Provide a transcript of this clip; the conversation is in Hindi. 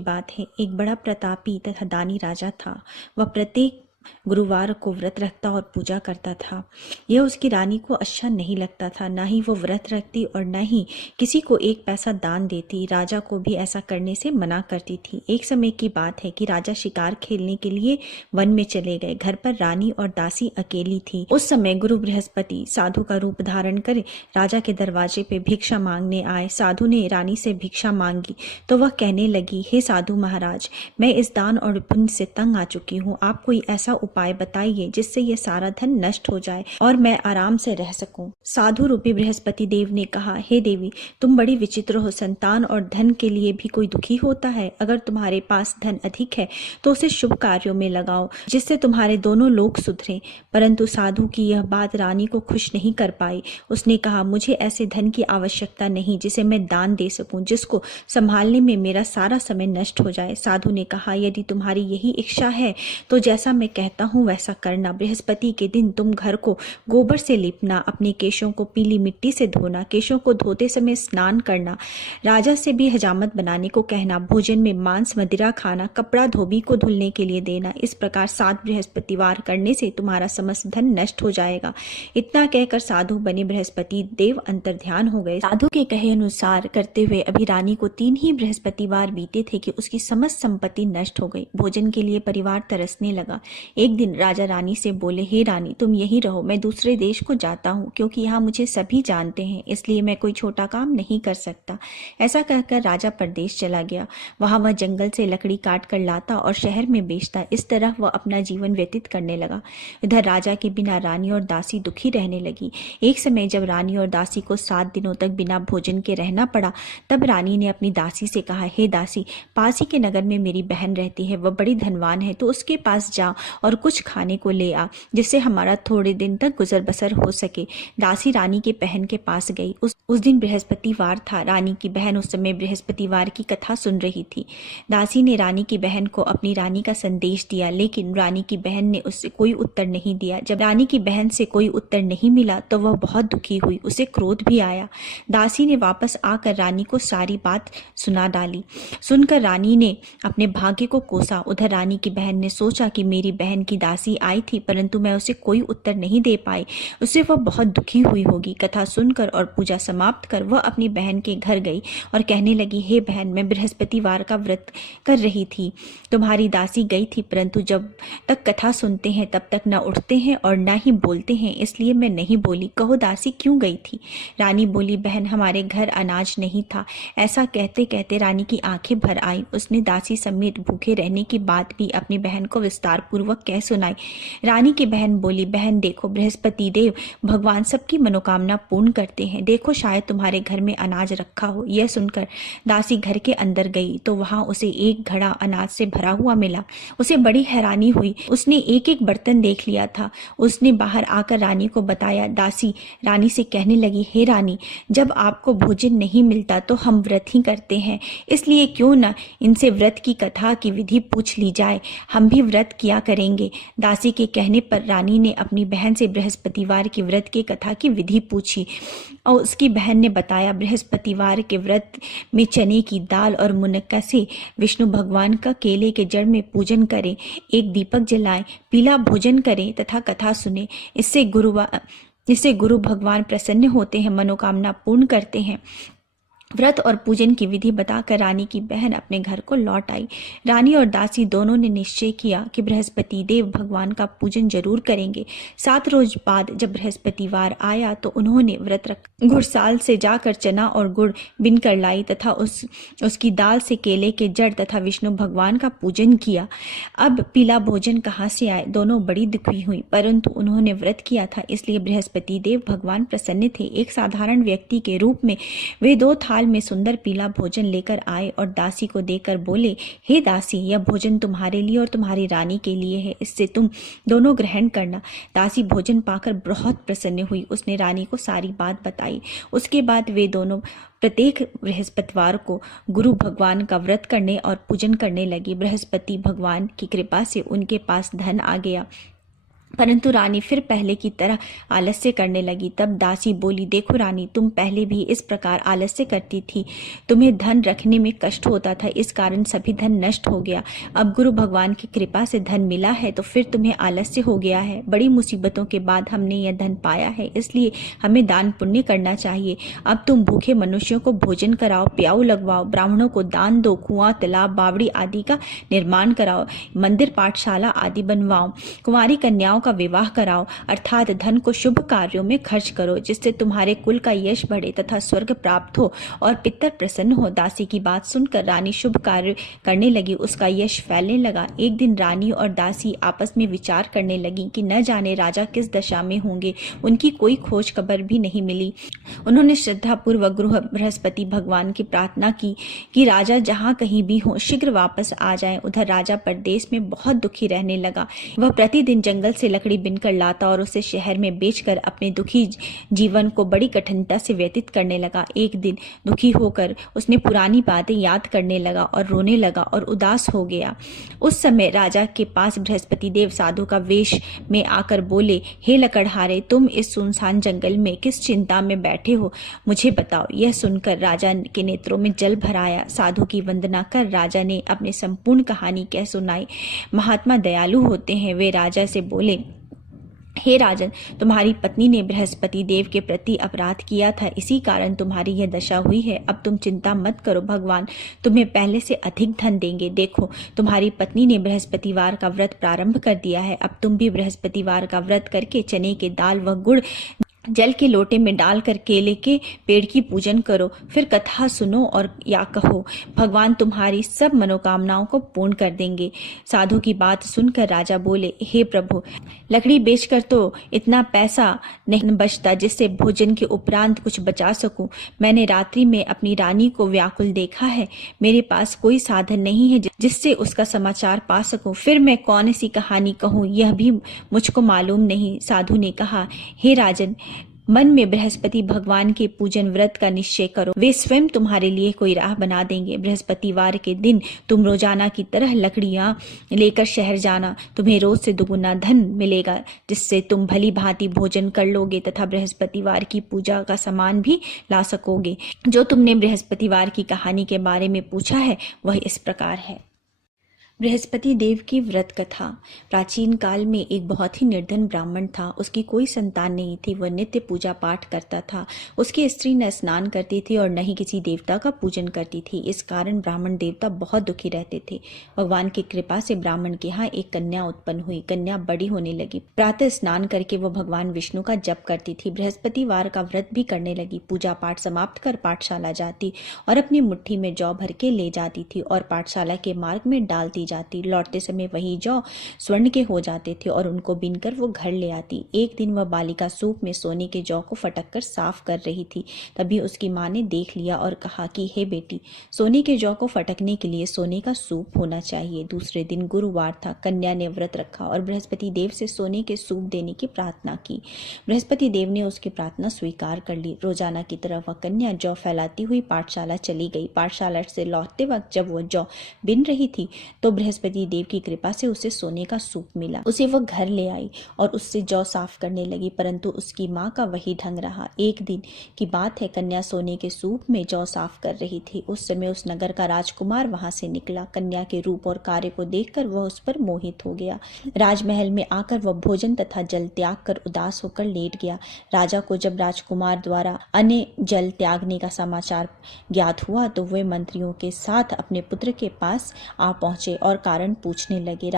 बात है, एक बड़ा प्रतापी तथा दानी राजा था। वह प्रत्येक गुरुवार को व्रत रखता और पूजा करता था। यह उसकी रानी को अच्छा नहीं लगता था। ना ही वो व्रत रखती और न ही किसी को एक पैसा दान देती। राजा को भी ऐसा करने से मना करती थी। एक समय की बात है कि राजा शिकार खेलने के लिए वन में चले गए। घर पर रानी और दासी अकेली थी। उस समय गुरु बृहस्पति साधु का रूप धारण कर राजा के दरवाजे पे भिक्षा मांगने आए। साधु ने रानी से भिक्षा मांगी तो वह कहने लगी, हे साधु महाराज, मैं इस दान और पुण्य से तंग आ चुकी हूँ। आप कोई ऐसा उपाय बताइए जिससे ये सारा धन नष्ट हो जाए और मैं आराम से रह सकूं। साधु रूपी बृहस्पति देव ने कहा, हे देवी, तुम बड़ी विचित्र हो। संतान और धन के लिए भी कोई दुखी होता है। अगर तुम्हारे पास धन अधिक है तो उसे शुभ कार्यों में लगाओ जिससे तुम्हारे दोनों लोग सुधरें। परंतु साधु की यह बात रानी को खुश नहीं कर पाई। उसने कहा, मुझे ऐसे धन की आवश्यकता नहीं जिसे मैं दान दे सकूं, जिसको संभालने में मेरा सारा समय नष्ट हो जाए। साधु ने कहा, यदि तुम्हारी यही इच्छा है तो जैसा मैं कहता हूँ वैसा करना। बृहस्पति के दिन तुम घर को गोबर से लिपना, अपने केशों को पीली मिट्टी से धोना, केशों को धोते समय स्नान करना, राजा से भी हजामत बनाने को कहना, भोजन में मांस मदिरा खाना, कपड़ा धोबी को धुलने के लिए देना। इस प्रकार 7 बृहस्पतिवार करने से तुम्हारा समस्त धन नष्ट हो जाएगा। इतना कहकर साधु बने बृहस्पति देव अंतर्ध्यान हो गए। साधु के कहे अनुसार करते हुए अभी रानी को 3 ही बृहस्पतिवार बीते थे कि उसकी समस्त संपत्ति नष्ट हो गई। भोजन के लिए परिवार तरसने लगा। एक दिन राजा रानी से बोले, हे रानी, तुम यहीं रहो, मैं दूसरे देश को जाता हूँ, क्योंकि यहाँ मुझे सभी जानते हैं, इसलिए मैं कोई छोटा काम नहीं कर सकता। ऐसा कहकर राजा परदेश चला गया। वहां वह जंगल से लकड़ी काट कर लाता और शहर में बेचता। इस तरह वह अपना जीवन व्यतीत करने लगा। इधर राजा के बिना रानी और दासी दुखी रहने लगी। एक समय जब रानी और दासी को 7 दिनों तक बिना भोजन के रहना पड़ा, तब रानी ने अपनी दासी से कहा, हे दासी, पास ही के नगर में मेरी बहन रहती है, वह बड़ी धनवान है, तो उसके पास जा और कुछ खाने को ले आ, जिससे हमारा थोड़े दिन तक गुजर बसर हो सके। दासी रानी के बहन के पास गई। उस दिन बृहस्पतिवार था। रानी की बहन उस समय बृहस्पतिवार की कथा सुन रही थी। दासी ने रानी की बहन को अपनी रानी का संदेश दिया, लेकिन रानी की बहन ने उससे कोई उत्तर नहीं दिया। जब रानी की बहन से कोई उत्तर नहीं मिला तो वह बहुत दुखी हुई। उसे क्रोध भी आया। दासी ने वापस आकर रानी को सारी बात सुना डाली। सुनकर रानी ने अपने भाग्य को कोसा। उधर रानी की बहन ने सोचा कि मेरी बहन की दासी आई थी, परंतु मैं उसे कोई उत्तर नहीं दे पाई, उससे वह बहुत दुखी हुई होगी। कथा सुनकर और पूजा समाप्त कर वह अपनी बहन के घर गई और कहने लगी, हे बहन, मैं बृहस्पतिवार का व्रत कर रही थी। तुम्हारी दासी गई थी, परंतु जब तक कथा सुनते हैं तब तक न उठते हैं और न ही बोलते हैं, इसलिए मैं नहीं बोली। कहो दासी क्यों गई थी? रानी बोली, बहन, हमारे घर अनाज नहीं था। ऐसा कहते कहते रानी की आंखें भर आई। उसने दासी समेत भूखे रहने की बात भी अपनी बहन को विस्तार पूर्वक कह सुनाई। रानी की बहन बोली, बहन देखो, बृहस्पति देव भगवान सबकी मनोकामना पूर्ण करते हैं। देखो, शायद तुम्हारे घर में अनाज रखा हो। यह सुनकर दासी घर के अंदर गई तो वहां उसे एक घड़ा अनाज से भरा हुआ मिला। उसे बड़ी हैरानी हुई। उसने एक एक बर्तन देख लिया था। उसने बाहर आकर रानी को बताया। दासी रानी से कहने लगी, हे रानी, जब आपको भोजन नहीं मिलता तो हम व्रत ही करते हैं, इसलिए क्यों न इनसे व्रत की कथा की विधि पूछ ली जाए, हम भी व्रत किया करेंगे। दासी के कहने पर रानी ने अपनी बहन से बृहस्पतिवार की व्रत की कथा की विधि पूछी और उसकी बहन ने बताया, बृहस्पतिवार के व्रत में चने की दाल और मुनक्का से विष्णु भगवान का केले के जड़ में पूजन करें, एक दीपक जलाएं, पीला भोजन करें तथा कथा सुने। इससे गुरु भगवान प्रसन्न होते हैं, मनोकामना पूर्ण करते हैं। व्रत और पूजन की विधि बताकर रानी की बहन अपने घर को लौट आई। रानी और दासी दोनों ने निश्चय किया कि बृहस्पति देव भगवान का पूजन जरूर करेंगे। 7 रोज बाद जब बृहस्पतिवार आया तो उन्होंने व्रत रख घुड़साल से जाकर चना और गुड़ बिन कर लाई तथा उसकी दाल से केले के जड़ तथा विष्णु भगवान का पूजन किया। अब पीला भोजन कहाँ से आए? दोनों बड़ी दुखी हुई, परंतु उन्होंने व्रत किया था, इसलिए बृहस्पति देव भगवान प्रसन्न थे। एक साधारण व्यक्ति के रूप में वे 2 थाल में सुंदर पीला भोजन लेकर आए और दासी को देकर बोले, हे दासी, यह भोजन तुम्हारे लिए और तुम्हारी रानी के लिए है, इससे तुम दोनों ग्रहण करना। दासी भोजन पाकर बहुत प्रसन्न हुई। उसने रानी को सारी बात बताई। उसके बाद वे दोनों प्रत्येक बृहस्पतिवार को गुरु भगवान का व्रत करने और पूजन करने लगी। बृहस्पति भगवान की कृपा से उनके पास धन आ गया। परंतु रानी फिर पहले की तरह आलस्य करने लगी। तब दासी बोली, देखो रानी, तुम पहले भी इस प्रकार आलस्य करती थी। तुम्हें धन रखने में कष्ट होता था, इस कारण सभी धन नष्ट हो गया। अब गुरु भगवान की कृपा से धन मिला है तो फिर तुम्हें आलस्य हो गया है। बड़ी मुसीबतों के बाद हमने यह धन पाया है, इसलिए हमें दान पुण्य करना चाहिए। अब तुम भूखे मनुष्यों को भोजन कराओ, प्याऊ लगवाओ, ब्राह्मणों को दान दो, कुआं, तालाब, बावड़ी आदि का निर्माण कराओ, मंदिर, पाठशाला आदि बनवाओ, कुंवारी कन्याओं का विवाह कराओ, अर्थात धन को शुभ कार्यों में खर्च करो, जिससे तुम्हारे कुल का यश बढ़े तथा स्वर्ग प्राप्त हो और पितर प्रसन्न हो। दासी की बात सुनकर रानी शुभ कार्य करने लगी, उसका यश फैलने लगा। एक दिन रानी और दासी आपस में विचार करने लगी कि न जाने राजा किस दशा में होंगे। उनकी कोई खोज खबर भी नहीं मिली। उन्होंने श्रद्धापूर्वक गुरु बृहस्पति भगवान की प्रार्थना की कि राजा जहाँ कहीं भी हो शीघ्र वापस आ जाएं। उधर राजा परदेश में बहुत दुखी रहने लगा। वह प्रतिदिन जंगल से लकड़ी बिनकर लाता और उसे शहर में बेचकर अपने दुखी जीवन को बड़ी कठिनता से व्यतीत करने लगा। एक दिन दुखी होकर उसने पुरानी बातें याद करने लगा और रोने लगा और उदास हो गया। उस समय राजा के पास बृहस्पति देव साधु का वेश में आकर बोले, हे लकड़हारे, तुम इस सुनसान जंगल में किस चिंता में बैठे हो, मुझे बताओ। यह सुनकर राजा के नेत्रों में जल भर आया। साधु की वंदना कर राजा ने अपनी संपूर्ण कहानी कह सुनाई। महात्मा दयालु होते हैं। वे राजा से बोले, हे राजन, तुम्हारी पत्नी ने बृहस्पति देव के प्रति अपराध किया था, इसी कारण तुम्हारी यह दशा हुई है। अब तुम चिंता मत करो, भगवान तुम्हें पहले से अधिक धन देंगे। देखो, तुम्हारी पत्नी ने बृहस्पतिवार का व्रत प्रारंभ कर दिया है। अब तुम भी बृहस्पतिवार का व्रत करके चने के दाल व गुड़ जल के लोटे में डालकर केले के पेड़ की पूजन करो, फिर कथा सुनो और या कहो, भगवान तुम्हारी सब मनोकामनाओं को पूर्ण कर देंगे। साधु की बात सुनकर राजा बोले, हे प्रभु, लकड़ी बेचकर तो इतना पैसा नहीं बचता जिससे भोजन के उपरांत कुछ बचा सकूं। मैंने रात्रि में अपनी रानी को व्याकुल देखा है। मेरे पास कोई साधन नहीं है जिससे उसका समाचार पा सकूं। फिर मैं कौन सी कहानी कहूं, यह भी मुझको मालूम नहीं। साधु ने कहा, हे राजन, मन में बृहस्पति भगवान के पूजन व्रत का निश्चय करो, वे स्वयं तुम्हारे लिए कोई राह बना देंगे। बृहस्पतिवार के दिन तुम रोजाना की तरह लकड़ियां लेकर शहर जाना। तुम्हें रोज से दुगुना धन मिलेगा, जिससे तुम भली भांति भोजन कर लोगे तथा बृहस्पतिवार की पूजा का सामान भी ला सकोगे। जो तुमने बृहस्पतिवार की कहानी के बारे में पूछा है वह इस प्रकार है। बृहस्पति देव की व्रत कथा। प्राचीन काल में एक बहुत ही निर्धन ब्राह्मण था। उसकी कोई संतान नहीं थी। वह नित्य पूजा पाठ करता था। उसकी स्त्री न स्नान करती थी और न ही किसी देवता का पूजन करती थी। इस कारण ब्राह्मण देवता बहुत दुखी रहते थे। भगवान की कृपा से ब्राह्मण के यहाँ एक कन्या उत्पन्न हुई। कन्या बड़ी होने लगी। प्रातः स्नान करके वह भगवान विष्णु का जप करती थी। बृहस्पतिवार का व्रत भी करने लगी। पूजा पाठ समाप्त कर पाठशाला जाती और अपनी मुट्ठी में जौ भर के ले जाती थी और पाठशाला के मार्ग में डालती जाती। लौटते समय वही जौ स्वर्ण के हो जाते थे और उनको बीनकर वो घर ले आती। एक दिन वह बालिका सूप में सोने के जौ को फटक कर साफ कर रही थी। तभी उसकी माँ ने देख लिया और कहा कि हे बेटी, सोने के जौ को फटकने के लिए सोने का सूप होना चाहिए। दूसरे दिन गुरुवार था। कन्या ने व्रत रखा और बृहस्पति देव से सोने के सूप देने की प्रार्थना की। बृहस्पति देव ने उसकी प्रार्थना स्वीकार कर ली। रोजाना की तरह वह कन्या जौ फैलाती हुई पाठशाला चली गई। पाठशाला से लौटते वक्त जब वह जौ बिन रही थी तो बृहस्पति देव की कृपा से उसे सोने का सूप मिला। उसे वह घर ले आई और उससे जौ साफ करने लगी, परंतु उसकी माँ का वही ढंग रहा। एक दिन की बात है, कन्या सोने के सूप में जौ साफ कर रही थी। उस समय उस नगर का राजकुमार वहां से निकला। कन्या के रूप और कार्य को देखकर वह उस पर मोहित हो गया। राजमहल में आकर वह भोजन तथा जल त्याग कर उदास होकर लेट गया। राजा को जब राजकुमार द्वारा अन्य जल त्यागने का समाचार ज्ञात हुआ तो वे मंत्रियों के साथ अपने पुत्र के पास आ पहुंचे और कारण पूछने लगे।